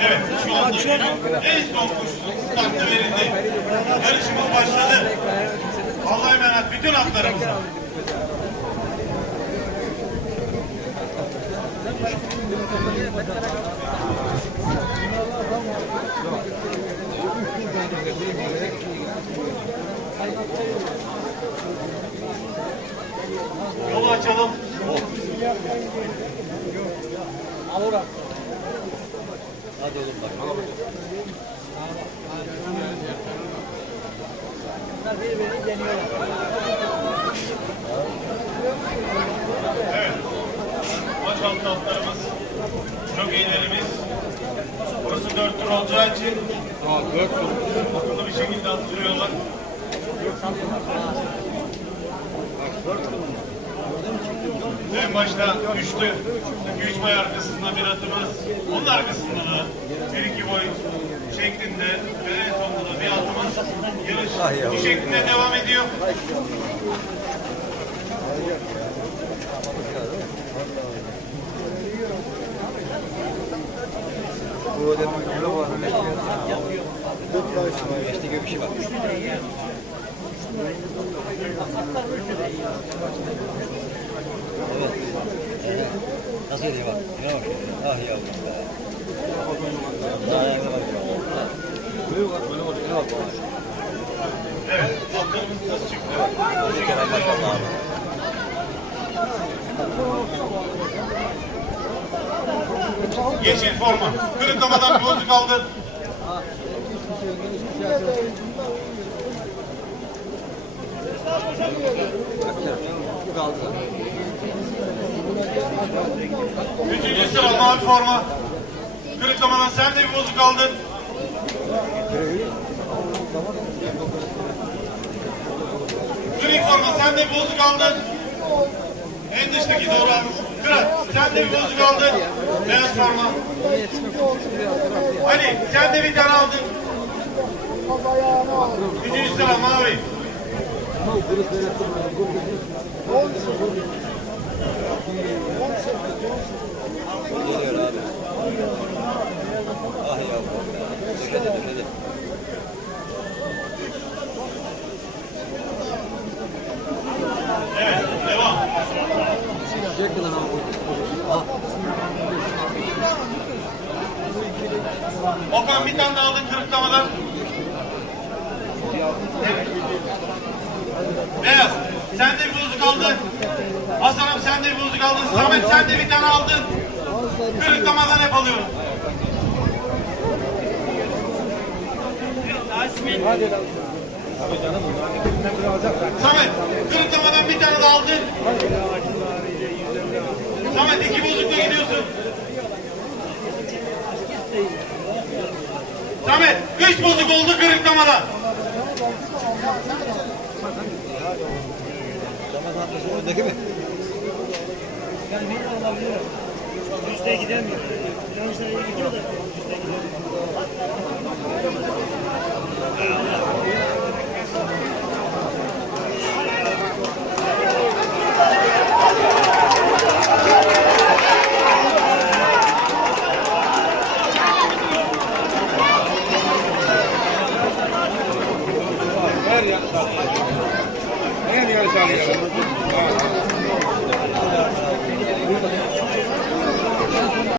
en son koşusu startı verildi. Yarışımız başladı. Allah'a emanet bütün atlarımıza. Yolu açalım. Evet. Başaltı çok iyilerimiz. Burası dört tur olacağı için akıllı bir şekilde attırıyorlar. En başta üçlü, üç boy arkasında bir atımız, onun arkasında da bir iki boy şeklinde ve en sonunda da bir atımız yarış bu şeklinde devam ediyor. Bu dedim kilo var. İşte gibi bir şey var. Evet. Nasıl ediyor bak. Şuna bak. Ah yavrum be. Daha ayağına bak. Böyle böyle bak. Şuna bak. Evet, atlarımız nasıl çıktı? Şekilde Kerem ediyor. maşallah. Yeşil forma. Kırıklamadan bir bozuk aldı. Kaldı. Üçüncü sıra mavi forma. Kırıklamadan sen de bir bozuk aldın. Gri forma sen de bir bozuk aldın. En dıştaki doğru almış. Kırat sen de bir bozuk aldın. Beyaz forma. Ali sen de bir tane aldın. Üçüncü sıra mavi. Geliyor abi. Ah yavrum. Döşedi döşedi. Evet devam. Çek lan abi. Ah. Okan bir tane daha aldın kırıklamadan. Beyaz. Sen de bir bozuk aldın. Hasan'ım sen de bir bozuk aldın. Samet sen de bir tane aldın. Kırıklamadan hep alıyoruz. Samet kırıklamadan bir tane daha aldın. Samet iki bozukla gidiyorsun. Samet üç bozuk oldu kırıklamadan. Öndeki mi? Üste gidemiyor. Yanlışlara gidiyor da üste gidemiyor. Ver ya. Ne yarış alıyor?